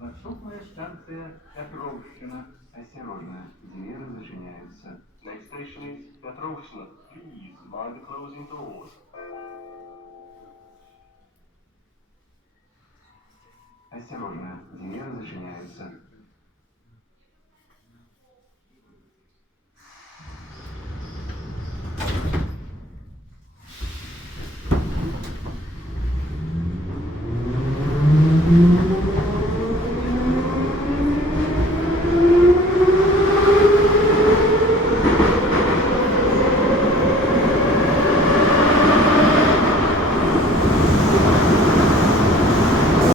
Наступная станция Петровщина. Осторожно, двери зачиняются. Next station is Petrovщина. Please mind the closing doors. Осторожно, двери зачиняются.